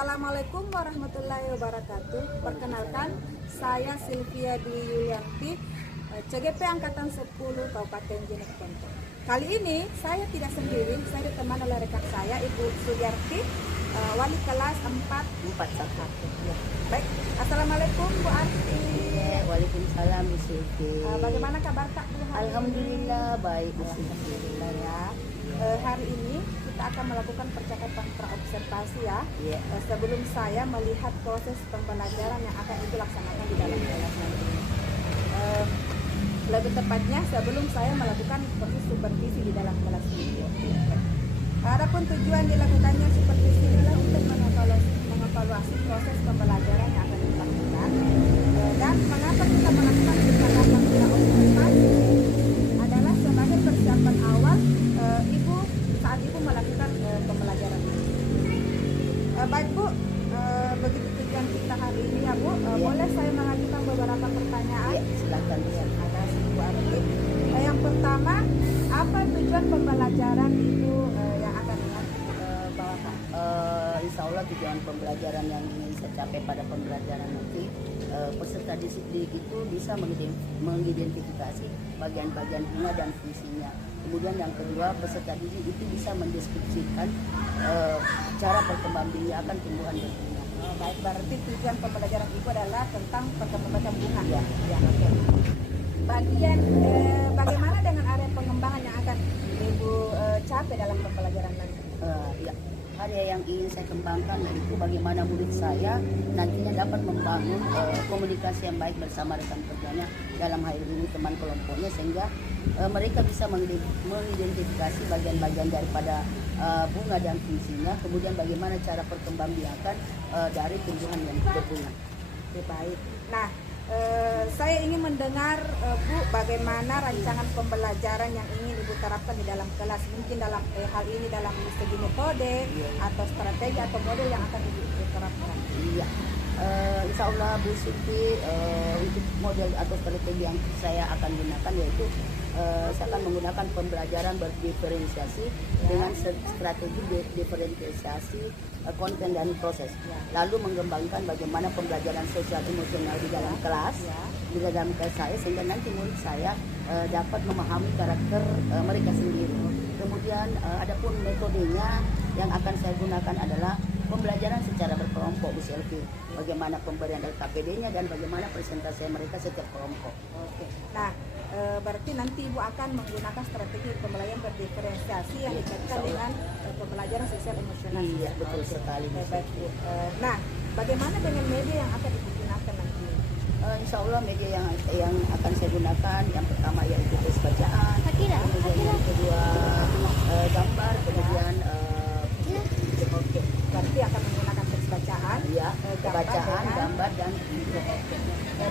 Assalamualaikum warahmatullahi wabarakatuh. Perkenalkan, saya Sylvia Dwi Yulianti, CGP Angkatan 10 Kabupaten Jeneponto. Kali ini saya tidak sendiri, saya ditemani oleh rekan saya, Ibu Sudiarti, wali kelas 441. Ya. Baik, Assalamualaikum Bu Arti. Waalaikumsalam Bu Sylvie. Bagaimana kabar Kak Bu? Alhamdulillah baik Bu Alhamdulillah ya. Hari ini kita akan melakukan percakapan praobservasi ya. Sebelum saya melihat proses pembelajaran yang akan Ibu laksanakan di dalam kelas nanti. Lebih tepatnya sebelum saya melakukan proses supervisi di dalam kelas ini. Adapun tujuan dilakukannya supervisi adalah untuk mengevaluasi proses pembelajaran yang akan dilakukan. Dan mengapa kita melakukan percakapan praobservasi adalah sebagai persiapan awal saat Ibu melakukan pembelajaran. Baik Bu, begitu tujuan kita hari ini ya Bu. Boleh saya mengajukan beberapa pertanyaan? Ya, silakan. Terima kasih Bu Arti. Yang pertama, apa tujuan pembelajaran itu yang akan bawakan? Insya Allah tujuan pembelajaran yang ingin saya capai pada pembelajaran nanti, peserta didik itu bisa mengidentifikasi bagian-bagian bunga dan fungsinya. Kemudian yang kedua, peserta didik itu bisa mendeskripsikan cara perkembangbiakan tumbuhan dan bunga. Baik, berarti tujuan pembelajaran Ibu adalah tentang perkembangan bunga. Ya. Oke. Bagaimana dengan area pengembangan yang akan Ibu capai dalam pembelajaran nanti? Ya. Area yang ingin saya kembangkan yaitu bagaimana murid saya nantinya dapat membangun komunikasi yang baik bersama rekan kerjanya, dalam hal ini teman kelompoknya, sehingga mereka bisa mengidentifikasi bagian-bagian daripada bunga dan fungsinya, kemudian bagaimana cara perkembangbiakan dari tumbuhan yang berbunga. Oke, baik. Nah, saya ingin mendengar Bu, bagaimana rancangan pembelajaran yang ingin Ibu terapkan di dalam kelas, mungkin dalam hal ini dalam segi metode atau strategi atau model yang akan Ibu terapkan. Iya, insya Allah Bu Siti, untuk model atau strategi yang saya akan gunakan yaitu saya akan menggunakan pembelajaran berdiferensiasi dengan strategi diferensiasi konten dan proses. Lalu mengembangkan bagaimana pembelajaran sosial emosional di dalam kelas, di dalam kelas saya, sehingga nanti murid saya dapat memahami karakter mereka sendiri. Kemudian adapun metodenya yang akan saya gunakan adalah pembelajaran secara berkelompok Bu Sylvie. Bagaimana pemberian LKPD-nya dan bagaimana presentasi mereka setiap kelompok. Oke. Nah, berarti nanti Ibu akan menggunakan strategi pembelajaran berdiferensiasi yang dikaitkan dengan pembelajaran sosial emosional. Iya, betul sekali. Baik, Bu. Nah, bagaimana dengan media yang akan digunakan nanti? Insya Allah media yang akan saya gunakan, yang pertama yaitu tes bacaan, kemudian yang kedua gambar, kemudian Oke, berarti akan menggunakan teks bacaan, bacaan, gambar dan video.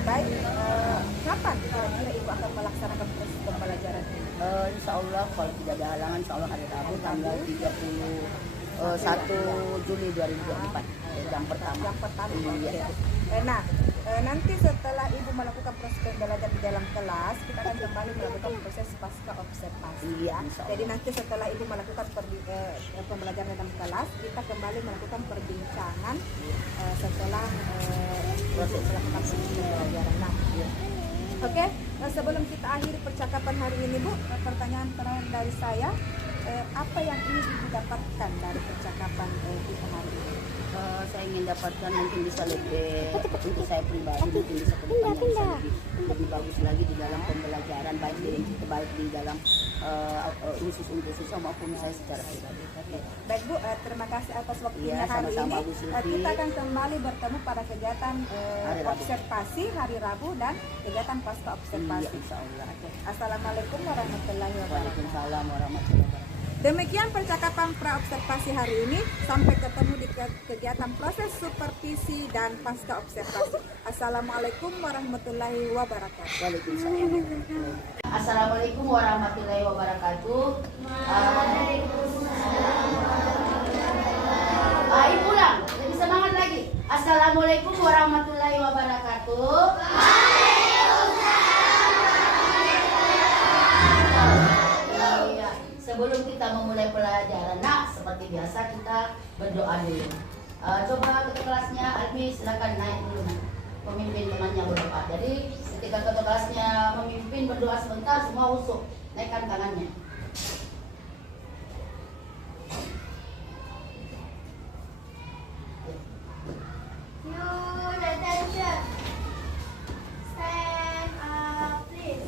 Baik, kapan kira-kira Ibu akan melaksanakan proses pembelajaran ini? Insya Allah kalau tidak ada halangan, insya Allah hari Rabu tanggal 31 Juli 2024, jam pertama. Iya. Nah, nanti setelah Ibu melakukan proses pembelajaran di dalam kelas, kita akan kembali melakukan proses pasca observasi. Iya, jadi nanti setelah Ibu melakukan pembelajaran dalam kelas, kita kembali melakukan perbincangan setelah proses melakukan pembelajaran. Nah, oke, sebelum kita akhiri percakapan hari ini Bu, pertanyaan terakhir dari saya, apa yang ingin Ibu dapatkan dari percakapan kita hari ini? Saya ingin dapatkan mungkin bisa lebih untuk saya pribadi, mungkin bisa ke depannya bisa lebih bagus lagi di dalam pembelajaran, baik di dalam khusus untuk siswa maupun saya secara pribadi. Baik Bu, terima kasih atas waktunya hari ini. Kita akan kembali bertemu pada kegiatan observasi hari Rabu dan kegiatan pasca observasi. Iya, insya Allah. Assalamualaikum warahmatullahi wabarakatuh. Waalaikumsalam warahmatullahi wabarakatuh. Demikian percakapan praobservasi hari ini. Sampai ketemu di kegiatan proses supervisi dan pasca observasi. Assalamualaikum warahmatullahi wabarakatuh. Waalaikumsalam. Assalamualaikum warahmatullahi wabarakatuh. Ayo pulang, lebih semangat lagi. Assalamualaikum warahmatullahi wabarakatuh. Sebelum kita memulai pelajaran, seperti biasa kita berdoa dulu. Coba ketua kelasnya Almi silakan naik dulu, pemimpin temannya berdoa. Jadi ketika ketua kelasnya memimpin berdoa sebentar, semua usuk, naikkan tangannya. Your attention. Stand up, please.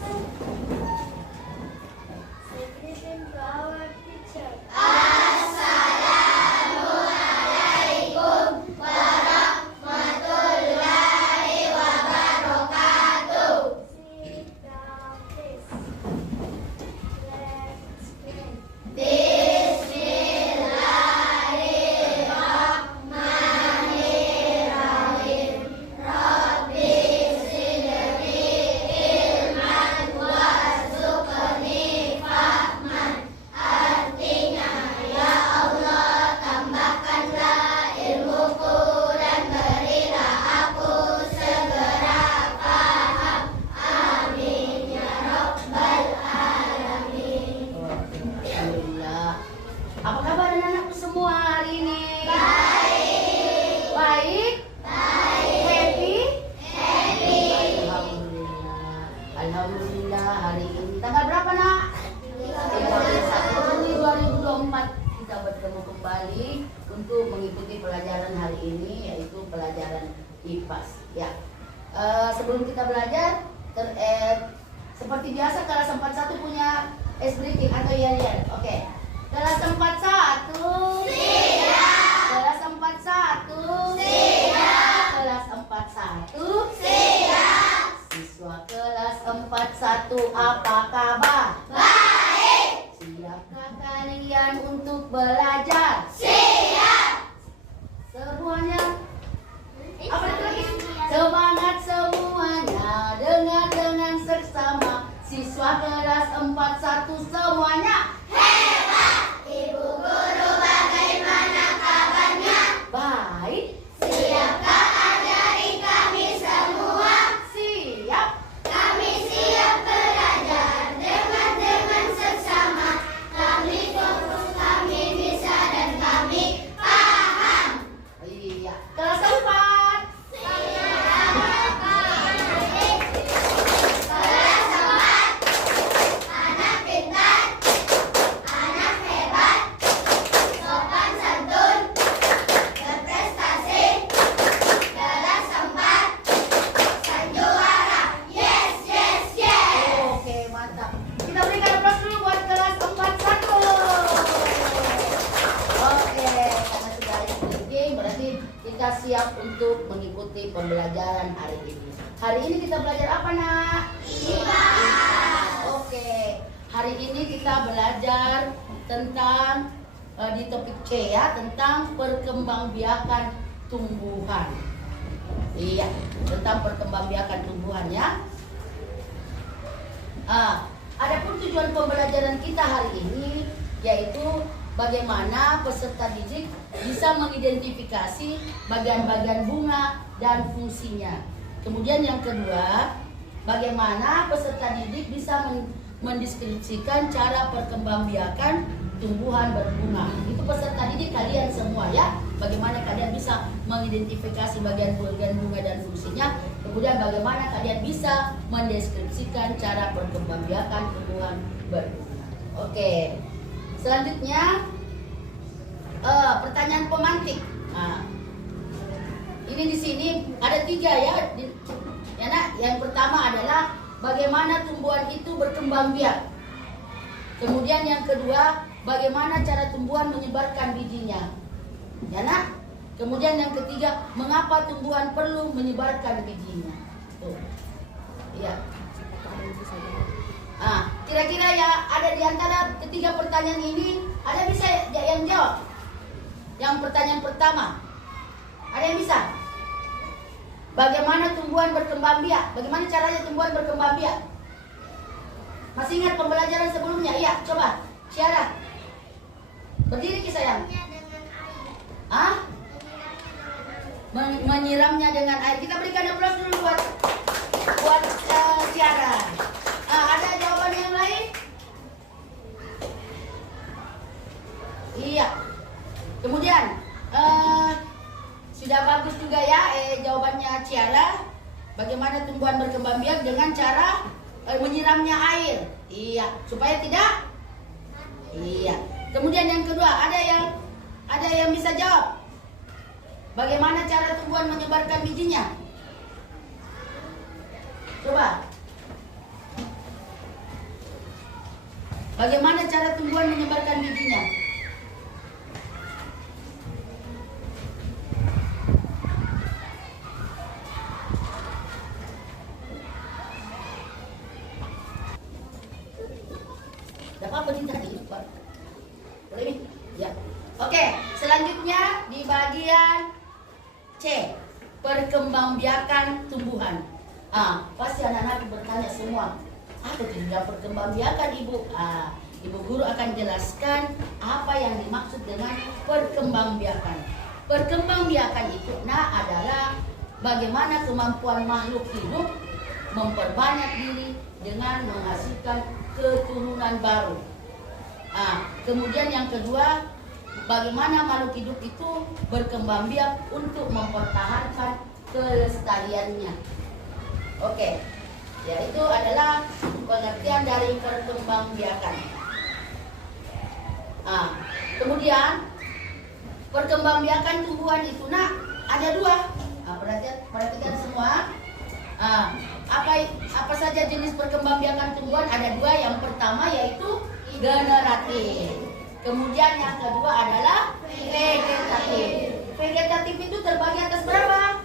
Say greeting to our teacher. Sit down, please. Let's begin. Alhamdulillah. Apa kabar anak-anakku semua hari ini? Baik. Happy? Alhamdulillah. Alhamdulillah hari ini tanggal berapa nak? 31 Juli 2024 kita bertemu kembali untuk mengikuti pelajaran hari ini, yaitu pelajaran IPAS. Ya. Sebelum kita belajar, seperti biasa kelas 41 punya ice breaking atau yel-yel. Oke. Kelas 41. Siap. Kelas 41. Siap. Kelas 41. Siap. Siswa kelas 41 apa kabar? Baik. Siapkah kalian untuk belajar? Siap. Semuanya. Apa itu lagi? Semangat semuanya, dengar dengan seksama. Siswa kelas 41 semuanya hebat. Ibu guru bagaimana kabarnya? Baik. Siapkah ajari kami semua? Siap. Kami siap belajar dengan seksama. Kami fokus, kami bisa dan kami paham. Iya. Kelas 4. Kita siap untuk mengikuti pembelajaran hari ini. Hari ini kita belajar apa nak? IPA. Oke. Hari ini kita belajar tentang di topik C ya, tentang perkembangbiakan tumbuhan. Iya, tentang perkembangbiakan tumbuhan ya. Adapun tujuan pembelajaran kita hari ini yaitu bagaimana peserta didik bisa mengidentifikasi bagian-bagian bunga dan fungsinya. Kemudian yang kedua, bagaimana peserta didik bisa mendeskripsikan cara perkembangbiakan tumbuhan berbunga. Itu peserta didik kalian semua ya. Bagaimana kalian bisa mengidentifikasi bagian-bagian bunga dan fungsinya. Kemudian bagaimana kalian bisa mendeskripsikan cara perkembangbiakan tumbuhan berbunga. Oke. Selanjutnya pertanyaan pemantik. Nah, ini di sini ada 3 ya, ya nak. Yang pertama adalah bagaimana tumbuhan itu berkembang biak. Kemudian yang kedua, bagaimana cara tumbuhan menyebarkan bijinya, ya nak. Kemudian yang ketiga, mengapa tumbuhan perlu menyebarkan bijinya. Tuh, ya. Kira-kira ya ada di antara ketiga pertanyaan ini, ada bisa yang jawab? Yang pertanyaan pertama, ada yang bisa? Bagaimana tumbuhan berkembang biak? Bagaimana caranya tumbuhan berkembang biak? Masih ingat pembelajaran sebelumnya? Iya, coba. Syarah. Berdiri Ki sayang. Menyiramnya dengan air. Kita berikan aplaus dulu buat Syarah. Ada jawaban yang lain? Iya. Kemudian Tidak bagus juga ya jawabannya Ciara. Bagaimana tumbuhan berkembang biak dengan cara menyiramnya air. Iya, supaya tidak. Iya. Kemudian yang kedua, ada yang bisa jawab. Bagaimana cara tumbuhan menyebarkan bijinya? Coba. Bagaimana cara tumbuhan menyebarkan bijinya? Tidak apa-apa nih tadi. Boleh nih? Ya. Oke, selanjutnya di bagian C, perkembangbiakan tumbuhan. Pasti anak-anak bertanya semua, apa itu sudah perkembangbiakan Ibu? Ibu guru akan jelaskan apa yang dimaksud dengan perkembangbiakan. Perkembangbiakan itu adalah bagaimana kemampuan makhluk hidup memperbanyak diri dengan menghasilkan keturunan baru. Kemudian yang kedua, bagaimana makhluk hidup itu berkembang biak untuk mempertahankan kelestariannya. Oke, yaitu adalah pengertian dari perkembangbiakan. Kemudian perkembangbiakan tumbuhan itu ada dua. Perhatikan semua. Apa saja jenis perkembangbiakan tumbuhan? Ada dua. Yang pertama yaitu generatif. Kemudian yang kedua adalah vegetatif. Vegetatif itu terbagi atas berapa?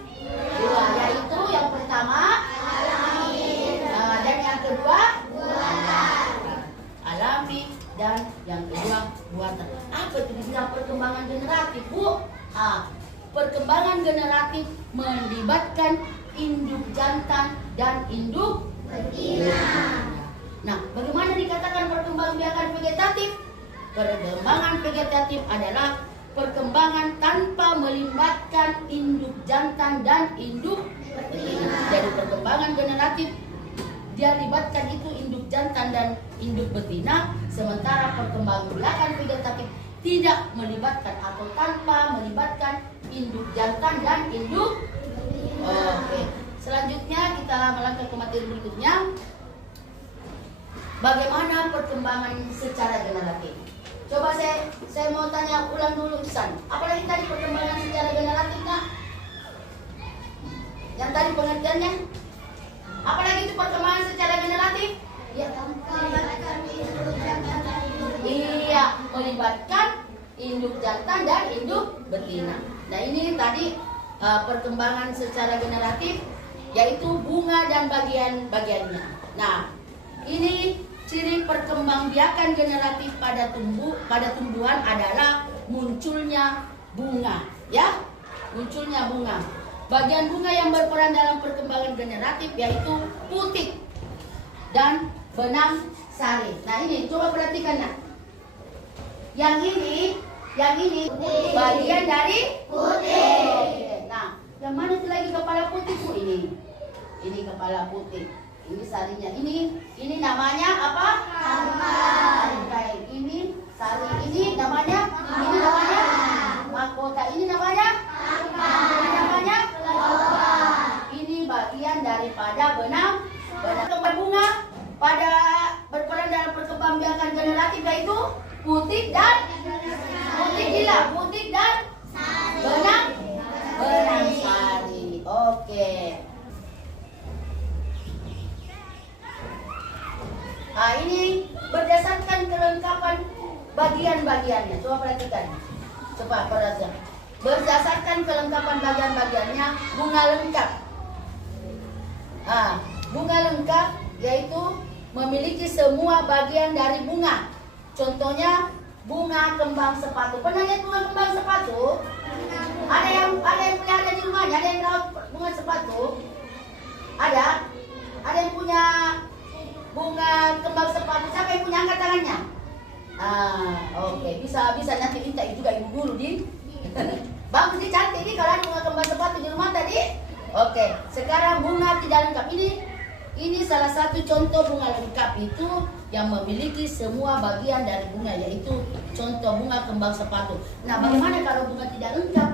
Dua, yaitu yang pertama alami, dan yang kedua buatan. Alami dan yang kedua buatan. Apa itu dibilang perkembangan generatif, Bu? Perkembangan generatif melibatkan induk jantan dan induk betina. Nah, bagaimana dikatakan perkembangbiakan vegetatif? Perkembangan vegetatif adalah perkembangan tanpa melibatkan induk jantan dan induk betina. Jadi perkembangan generatif dia libatkan itu induk jantan dan induk betina, sementara perkembangbiakan vegetatif tidak melibatkan atau tanpa melibatkan induk jantan dan induk betina. Oke. Selanjutnya kita melangkah ke materi berikutnya. Bagaimana perkembangan secara generatif? Coba saya mau tanya ulang dulu Isan. Apalagi tadi perkembangan secara generatif, Nak? Yang tadi pengertiannya? Apalagi itu perkembangan secara generatif? Ya. Iya, melibatkan induk jantan dan induk betina. Nah, ini tadi perkembangan secara generatif, yaitu bunga dan bagian-bagiannya. Nah, ini ciri perkembangbiakan generatif pada tumbuhan adalah munculnya bunga, ya, munculnya bunga. Bagian bunga yang berperan dalam perkembangan generatif yaitu putik dan benang sari. Nah, ini coba perhatikan, Nak. Yang ini bagian dari putik. Nah, yang mana itu lagi kepala putik, Bu? Ini kepala putik. Ini sarinya. Ini namanya apa? Kamar. Ini sari. Ini namanya mahkota. Ini namanya ini namanya ini bagian daripada benang bunga pada berperan dalam perkembangbiakan generatif, yaitu putik dan benang sari. Oke. Nah, ini berdasarkan kelengkapan bagian-bagiannya. Coba perhatikan. Berdasarkan kelengkapan bagian-bagiannya, bunga lengkap. Bunga lengkap yaitu memiliki semua bagian dari bunga. Contohnya bunga kembang sepatu. Pernah lihat bunga kembang sepatu? Ada yang pelihara di rumahnya, ada yang rawat bunga sepatu? Ada yang punya bunga kembang sepatu? Siapa yang punya, angkat tangannya? Oke. Bisa nanti minta juga ibu guru di. Bagus nih, cantik nih kalau ada bunga kembang sepatu di rumah tadi. Oke. Sekarang bunga tidak lengkap. Ini salah satu contoh bunga lengkap itu yang memiliki semua bagian dari bunga, yaitu contoh bunga kembang sepatu. Nah, bagaimana kalau bunga tidak lengkap?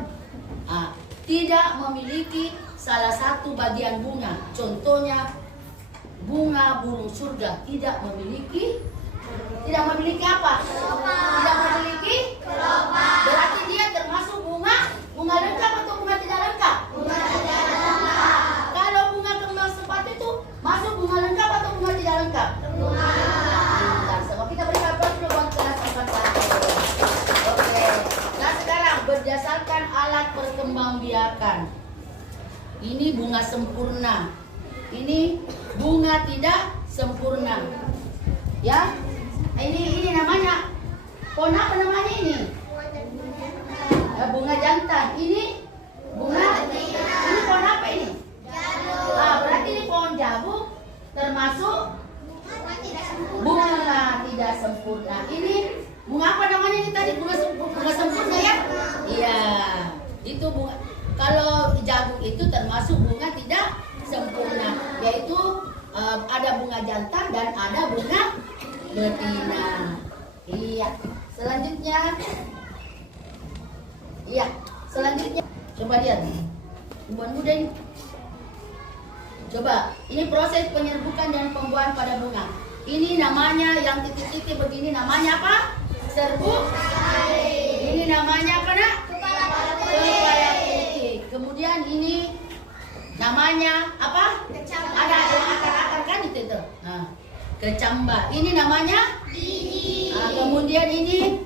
tidak memiliki salah satu bagian bunga. Contohnya bunga burung surga tidak memiliki apa? Tidak memiliki kelopak. Berarti dia termasuk bunga lengkap atau bunga tidak lengkap? Bunga tidak lengkap. Kalau bunga kembang sepatu itu masuk bunga lengkap atau bunga tidak lengkap? Bunga lengkap. Sama kita beri kabar dulu buat kelas 4. Oke. Nah sekarang berdasarkan alat perkembangbiakan. Ini bunga sempurna. Ini bunga tidak sempurna. Ya. Ini namanya pohon apa namanya ini? Bunga jantan. Ini bunga. Ini pohon apa ini? Berarti ini pohon jabu termasuk bunga tidak sempurna. Ini bunga apa namanya ini tadi? Bunga sempurna ya? Iya. Itu bunga. Kalau jagung itu termasuk bunga tidak sempurna, yaitu ada bunga jantan dan ada bunga betina. Iya. Selanjutnya. Coba lihat. Buat muda ini. Coba. Ini proses penyerbukan dan pembuahan pada bunga. Ini namanya yang titik-titik begini namanya apa? Serbuk. Ini namanya apa nak? Kepala putih. Kemudian ini namanya apa? Ada akar-akar kan itu. Nah, kecambah. Ini namanya biji. Kemudian ini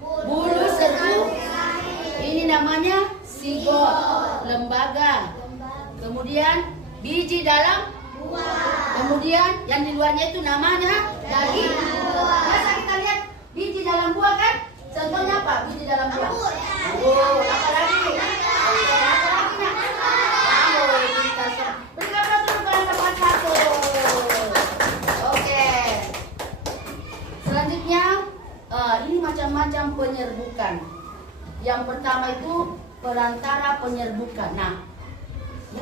bulu serbuk. Ini namanya sigot, lembaga. Kemudian biji dalam buah. Kemudian yang di luarnya itu namanya daging. Masa kita lihat biji dalam buah kan? Contohnya apa? Biji dalam buah. Anggur. Apa lagi? Apa lagi nak? Berikan dulu kelas 1. Oke. Selanjutnya ini macam-macam penyerbukan. Yang pertama itu perantara penyerbukan. Nah,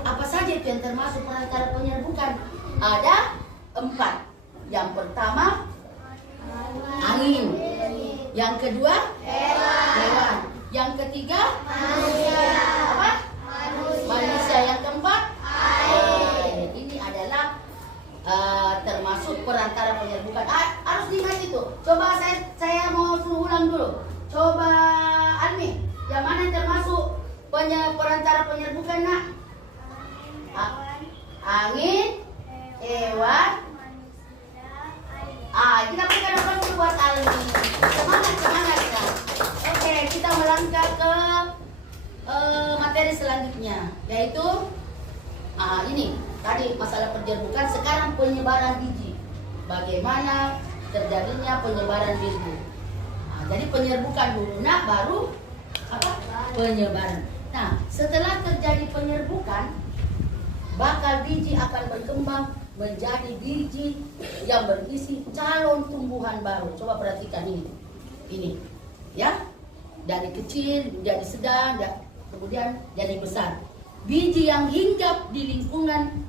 apa saja itu yang termasuk perantara penyerbukan? Ada 4. Yang pertama angin. Yang kedua hewan. Yang ketiga apa? Manusia. Yang keempat air. Ini adalah termasuk perantara penyerbukan. Harus diingat itu. Coba saya mau suruh ulang dulu. Coba Almi, yang mana yang termasuk perantara penyerbukan nak? Angin, hewan. Kita berikan apa dulu buat Almi. Semangat ya. Oke, kita melangkah ke materi selanjutnya, yaitu ini tadi masalah penyerbukan. Sekarang penyebaran biji. Bagaimana terjadinya penyebaran biji? Jadi penyerbukan dulu, nah baru apa? Penyebaran. Nah, setelah terjadi penyerbukan, bakal biji akan berkembang menjadi biji yang berisi calon tumbuhan baru. Coba perhatikan ini, ya, dari kecil menjadi sedang, kemudian jadi besar. Biji yang hinggap di lingkungan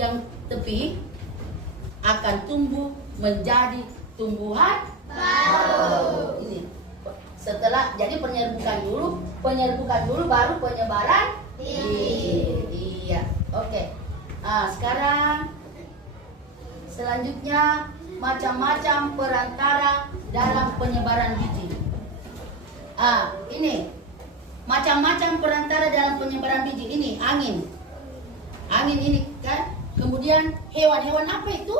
yang tepi akan tumbuh menjadi tumbuhan baru. Ini setelah jadi penyerbukan dulu baru penyebaran biji. Iya, oke. Nah, sekarang selanjutnya macam-macam perantara dalam penyebaran biji. Ini macam-macam perantara dalam penyebaran biji. Ini angin ini kan. Kemudian hewan apa itu?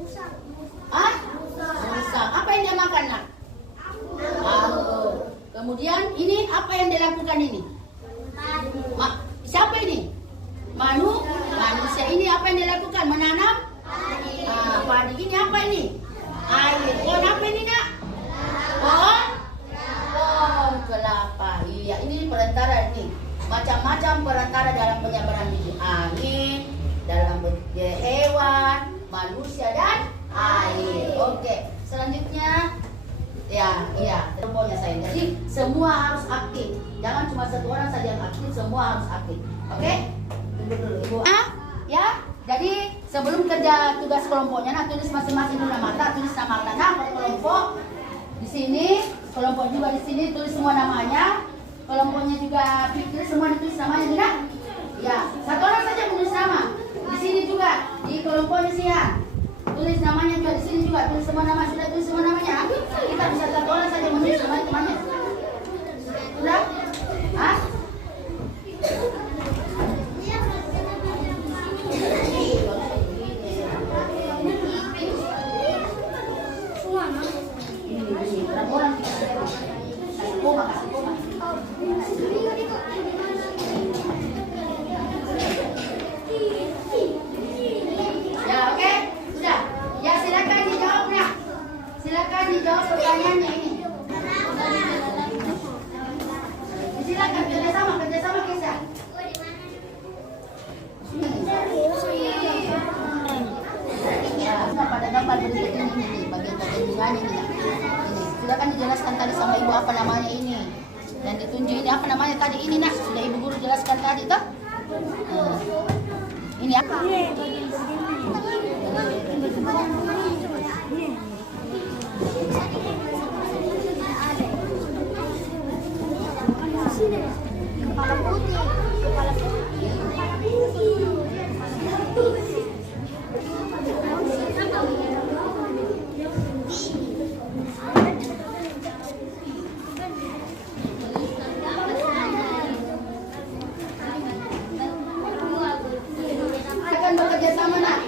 Rusa. Apa yang dia makan nak? Anggur. Kemudian ini apa yang dilakukan ini? Siapa ini? Manusia. Ini apa yang dilakukan? Menanam padi. Ini apa ini? Air. Pohon apa ini nak? Pohon kelapa. Iya, ini perantara ini. Macam-macam perantara dalam penyebaran biji. Angin, dalam hewan, manusia dan air. Oke. Selanjutnya teleponnya saya. Jadi semua harus aktif. Jangan cuma satu orang saja yang aktif, semua harus aktif. Oke? Tunggu dulu Ibu. Ya. Jadi sebelum kerja tugas kelompoknya, tulis masing-masing nama, tulis nama kelompok di sini, kelompok juga di sini, tulis semua namanya. kelompoknya juga Fikri, semua ditulis namanya tidak? Ya, satu orang saja menulis nama. Di sini juga di kelompoknya Sian. Tulis namanya juga di sini juga, tulis semua nama, sudah tulis semua namanya. Kita bisa satu orang saja menulis nama temannya. Sudah? Hah? Berapa orang kita kasih koma. Ya, oke, sudah. Ya, silakan dijawabnya. Silakan dijawab pertanyaannya ini. Silakan kerjasama Kisah. Ya, pada gambar berikut ini bagian-bagian bunganya ini. Silakan dijelaskan tadi sama ibu apa namanya ini. Dan ditunjuk ini apa namanya tadi ini nak. Sudah ibu guru jelaskan tadi toh. Ini apa? Kepala putih. Akan bekerja sama nak.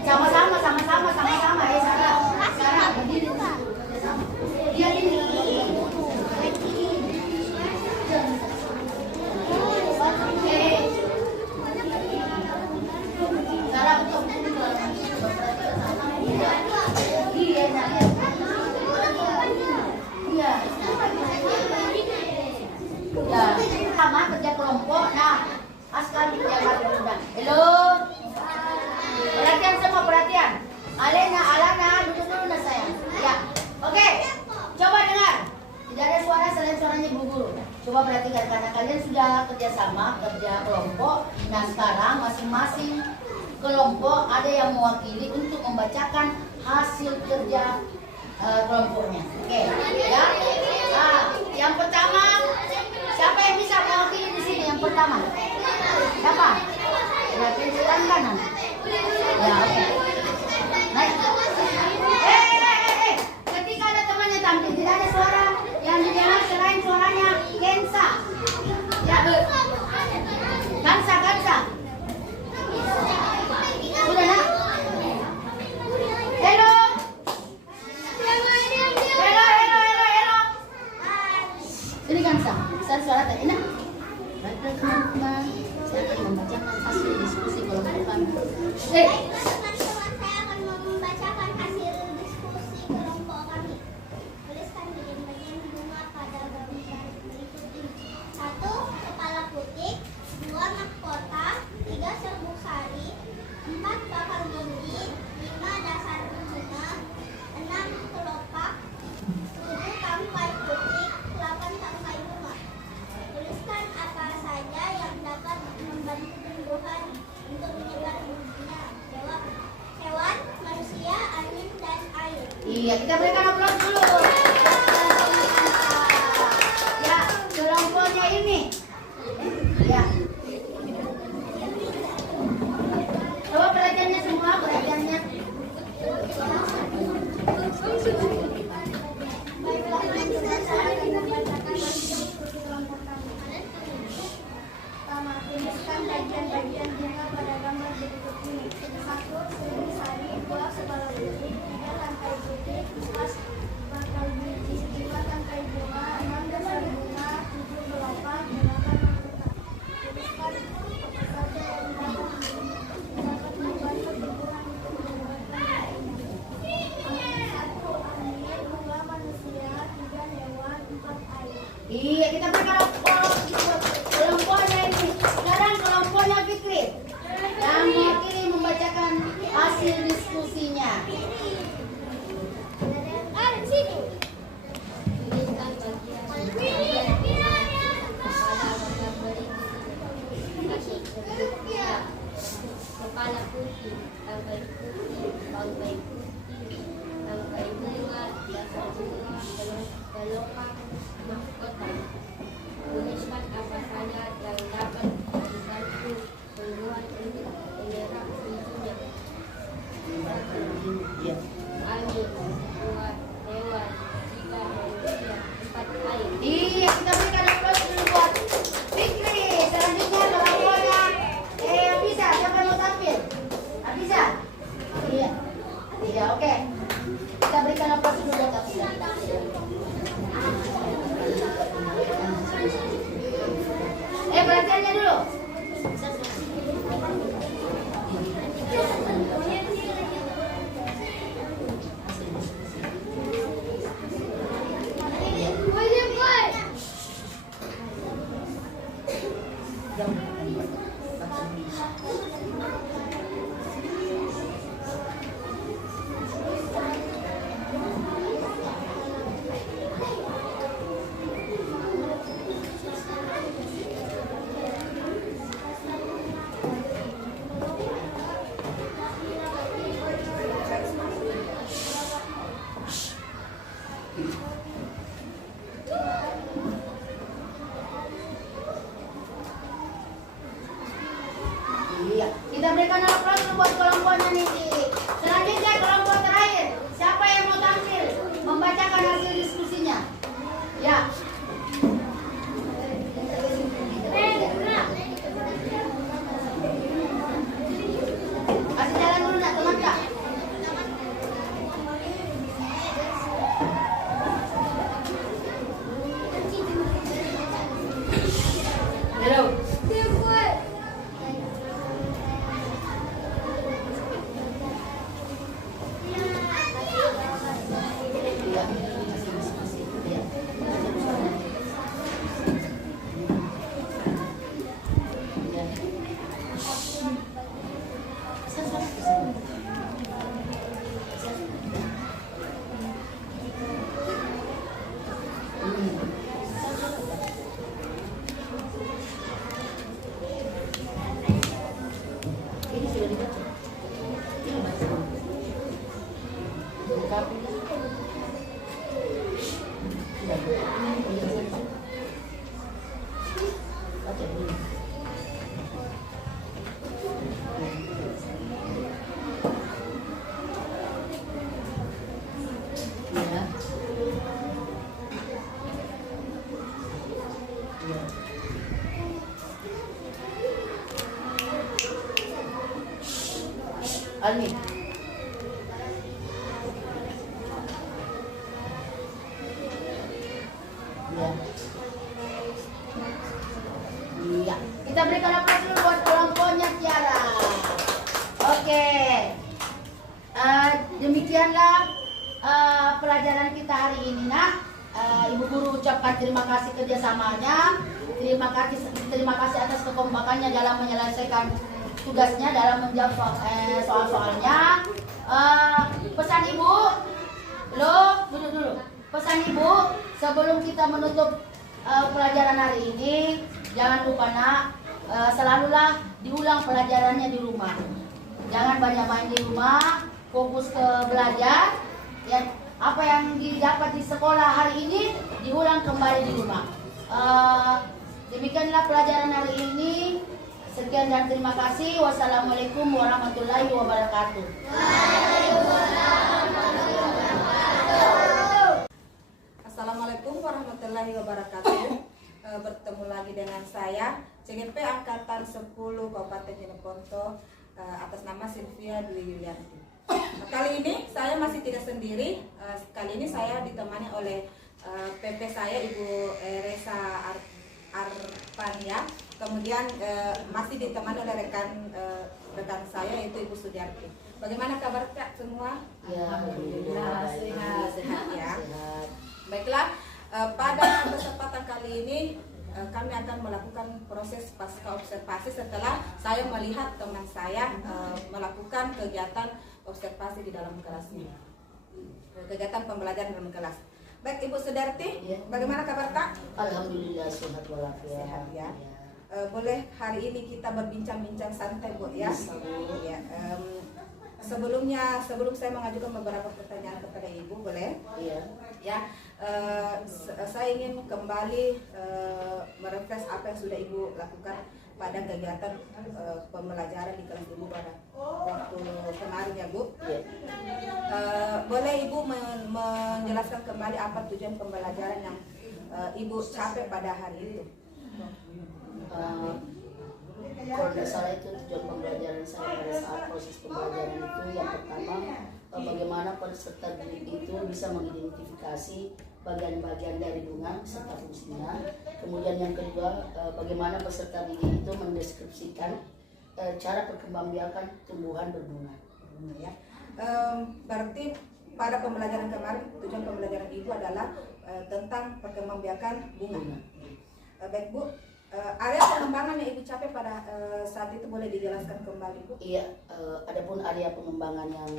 Sama-sama. Sarah berdiri. Dia ini. Sarah betul. Iya. Ya, sama kerja kelompok. Nah, Askar kerja sudah. Halo. Perhatian semua, perhatian. Alana, duduk dulu nah sayang. Ya, oke. Coba dengar. Tidak ada suara selain suaranya ibu guru. Coba perhatikan karena kalian sudah kerjasama, kerja kelompok. Nah sekarang masing-masing kelompok ada yang mewakili untuk membacakan hasil kerja kelompoknya. Oke, ya. Nah, yang pertama, siapa yang bisa mewakili di sini? Yang pertama, siapa? Perhatian sebelah kanan. Ya, oke. Naik. Ketika ada temannya tampil, tidak ada suara yang didengar selain suaranya Kensa. Ya, Kansa. Sudah nak? Hello. Ini Kansa. Saya suara tadi nak. Baiklah teman-teman, saya akan membacakan hasil diskusi kelompok kami. Teman-teman, saya akan membacakan hasil diskusi kelompok kami. Tuliskan bagian-bagian bunga pada gambar berikut ini. 1. Kepala putih. 2. Mahkota. 3. Serbuk sari. 4. Bakal gigi. 5. Dasar bunga. 6. Kelopak. 7. Tangkai putih. 8. Tangkai bunga. Tuliskan apa saja yang dapat membantu tumbuhan untuk menyebar bunga. Jawab. Hewan, manusia, angin, dan air. Iya, kita berikan aplaus dulu. Ya, kelompoknya ini. Ya. Coba perhatiannya semua, perhatiannya. Baiklah, teman-teman, saya akan membacakan diskusi kelompok kami. Pertama, tuliskan bagian-bagian bunga pada gambar berikut ini. 1. Serbuk sari. 2. Kepala putih. 3. Tangkai putih. 4. Bakal biji. 5. Tangkai bunga. 6. Dasar bunga. 7. Kelopak. 8. Mahkota. Tuliskan apa saja yang dapat membantu tumbuhan untuk menyebarkan bunga. 1. Angin. 2. Manusia. 3. Hewan. 4. Air. Iya, kita berikan aplaus buat kelompoknya ini. Sekarang kelompoknya Fikri yang mewakili membacakan hasil diskusinya. Ada di sini. Kepala putih, tangkai putih, bangkai putih, tangkai bunga, dasar bunga. lokal mahkota. Tuliskan apa saja yang dapat dibantu peluang untuk menyerap fungsinya. Iya. Angin, kuat, hewan, jika manusia, tempat air. Iya, kita berikan aplaus dulu buat Fikri. Selanjutnya kelompoknya Abisa. Siapa yang mau tampil? Abisa? Iya. Iya, oke. Kita berikan aplaus dulu buat Abisa. Perhatiannya dulu. Iya, kita berikan aplaus dulu buat kelompoknya nih. Selanjutnya kelompok terakhir. Siapa yang mau tampil membacakan hasil diskusinya? Ya. Kasih jalan dulu nak, teman kak. Hello. Ini sudah dibaca. Ini baca. Lengkapi. Baca dulu. Ya. Ya. Almi. Ya. Iya. Kita berikan aplaus dulu buat kelompoknya Tiara. Oke. Demikianlah pelajaran kita hari ini. Nah, Ibu Guru ucapkan terima kasih kerjasamanya. Terima kasih atas kekompakannya dalam menyelesaikan tugasnya, dalam menjawab soal-soalnya. Pesan Ibu, duduk dulu. Pesan Ibu, sebelum kita menutup pelajaran hari ini, jangan lupa nak, selalulah diulang pelajarannya di rumah. Jangan banyak main di rumah, fokus ke belajar. Ya, apa yang didapat di sekolah hari ini diulang kembali di rumah. Demikianlah pelajaran hari ini. Sekian dan terima kasih. Wassalamualaikum warahmatullahi wabarakatuh. Assalamualaikum warahmatullahi wabarakatuh. Bertemu lagi dengan saya CGP Angkatan 10 Kabupaten Jeneponto, atas nama Sylvia Dwi Yulianti. Kali ini saya masih tidak sendiri. Kali ini saya ditemani oleh PP saya Ibu Resa Arpania. Kemudian masih ditemani oleh rekan saya yaitu Ibu Sujarti. Bagaimana kabar Kak semua? Ya, Alhamdulillah sehat ya. Sehat. Baiklah, pada kesempatan kali ini kami akan melakukan proses pasca observasi setelah saya melihat teman saya melakukan kegiatan observasi di dalam kelasnya, kegiatan pembelajaran dalam kelas. Baik Ibu Sudarti, Ya. bagaimana kabar Kak? Alhamdulillah sehat walafiat. Sehat ya. Boleh hari ini kita berbincang-bincang santai Bu ya. Bisa, Bu. Ya, sebelum saya mengajukan beberapa pertanyaan kepada Ibu, boleh? Iya. Ya, saya ingin kembali merefresh apa yang sudah Ibu lakukan pada kegiatan pembelajaran di kelas Ibu pada waktu kemarin ya Bu. Iya. Boleh Ibu menjelaskan kembali apa tujuan pembelajaran yang Ibu capai pada hari itu? Kalau tidak salah itu tujuan pembelajaran saya pada saat proses pembelajaran itu yang pertama bagaimana peserta didik itu bisa mengidentifikasi bagian-bagian dari bunga serta fungsinya. Kemudian yang kedua bagaimana peserta didik itu mendeskripsikan cara perkembangbiakan tumbuhan berbunga. Ya. Berarti pada pembelajaran kemarin tujuan pembelajaran Ibu adalah tentang perkembangbiakan bunga. Baik Bu, area pengembangan yang Ibu capai pada saat itu boleh dijelaskan kembali Bu? Iya, adapun area pengembangan yang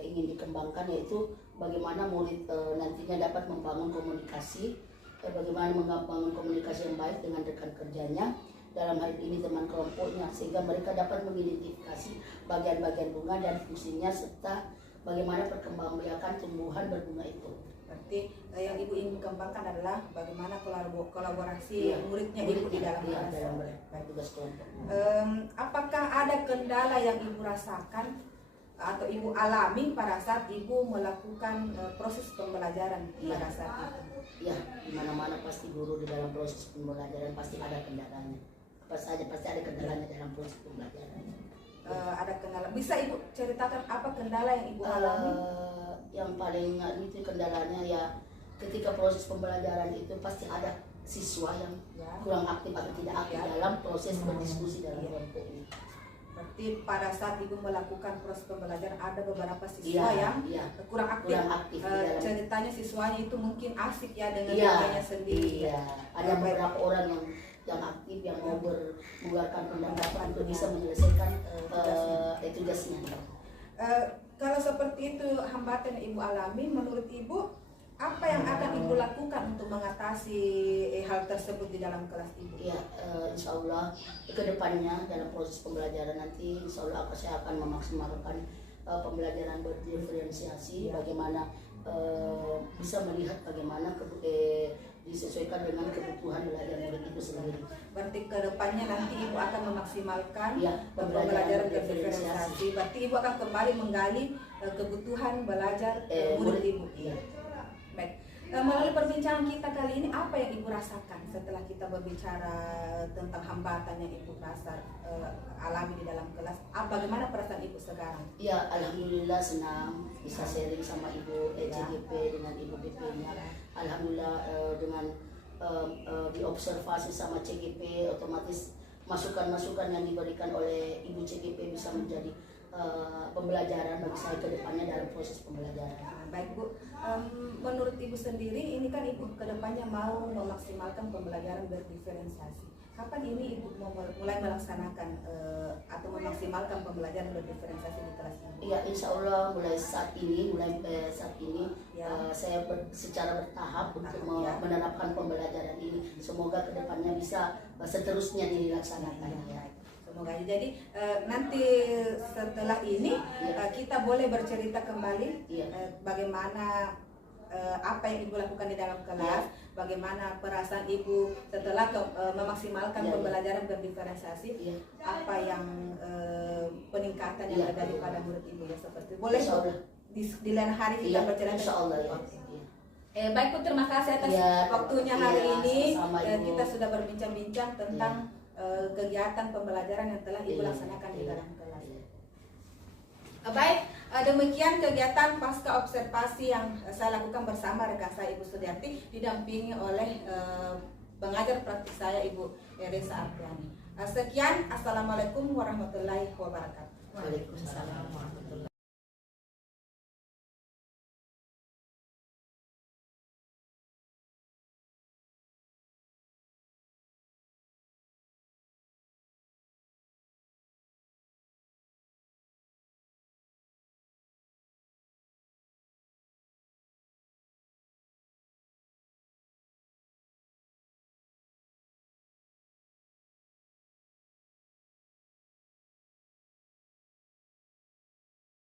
ingin dikembangkan yaitu bagaimana murid nantinya dapat membangun komunikasi, bagaimana membangun komunikasi yang baik dengan rekan kerjanya, dalam hal ini teman kelompoknya, sehingga mereka dapat mengidentifikasi bagian-bagian bunga dan fungsinya serta bagaimana perkembangbiakan tumbuhan berbunga itu. Berarti yang Ibu ingin kembangkan adalah bagaimana kolaborasi muridnya Ibu di dalam kelas. Dalam tugas kelompok. Apakah ada kendala yang Ibu rasakan atau Ibu alami pada saat Ibu melakukan proses pembelajaran pada saat itu? Ya, di mana-mana pasti guru di dalam proses pembelajaran pasti ada kendalanya. Apa saja pasti ada kendalanya dalam proses pembelajaran. Ada kendala. Bisa Ibu ceritakan apa kendala yang Ibu alami? Yang paling itu kendalanya ya ketika proses pembelajaran itu pasti ada siswa yang kurang aktif atau tidak aktif dalam proses berdiskusi dalam kelompok ini. Berarti pada saat Ibu melakukan proses pembelajaran ada beberapa siswa yang kurang aktif. Ceritanya siswanya itu mungkin asik ya dengan dirinya sendiri. Iya. Ada beberapa orang yang aktif yang mau mengeluarkan pendapat untuk bisa menyelesaikan tugasnya. Kalau seperti itu hambatan yang Ibu alami, menurut Ibu apa yang akan Ibu lakukan untuk mengatasi hal tersebut di dalam kelas Ibu? Ya, insya Allah kedepannya dalam proses pembelajaran nanti insya Allah saya akan memaksimalkan pembelajaran berdiferensiasi, bagaimana bisa melihat bagaimana disesuaikan dengan kebutuhan belajar murid itu sendiri. Berarti kedepannya nanti Ibu akan memaksimalkan pembelajaran berdiferensiasi. Berarti Ibu akan kembali menggali kebutuhan belajar murid Ibu. Iya. Baik. Melalui perbincangan kita kali ini, apa yang Ibu rasakan setelah kita berbicara tentang hambatan yang Ibu rasa alami di dalam kelas? Bagaimana perasaan Ibu sekarang? Ya, alhamdulillah senang bisa sharing sama Ibu CGP dengan Ibu BP-nya. Alhamdulillah dengan diobservasi sama CGP, otomatis masukan-masukan yang diberikan oleh Ibu CGP bisa menjadi pembelajaran bagi saya ke depannya dalam proses pembelajaran. Baik Bu, menurut Ibu sendiri ini kan Ibu ke depannya mau memaksimalkan pembelajaran berdiferensiasi. Kapan ini Ibu mau mulai melaksanakan atau memaksimalkan pembelajaran berdiferensiasi di kelas ini? Iya, insya Allah mulai saat ini saya secara bertahap untuk menerapkan pembelajaran ini. Semoga ke depannya bisa seterusnya dilaksanakan. Semoga jadi nanti setelah ini kita boleh bercerita kembali bagaimana apa yang Ibu lakukan di dalam kelas, bagaimana perasaan Ibu setelah memaksimalkan pembelajaran berdiferensiasi, apa yang peningkatan yang ada pada murid Ibu ya seperti boleh di lain hari kita bercerita. Insya Allah ya. Baik Bu, terima kasih atas waktunya hari ini. Kita sudah berbincang-bincang tentang kegiatan pembelajaran yang telah Ibu laksanakan di dalam kelas. Baik, demikian kegiatan pasca observasi yang saya lakukan bersama rekan saya Ibu Sudiarti didampingi oleh pengajar praktik saya Ibu Reza Ardiani. Sekian, assalamualaikum warahmatullahi wabarakatuh. Waalaikumsalam.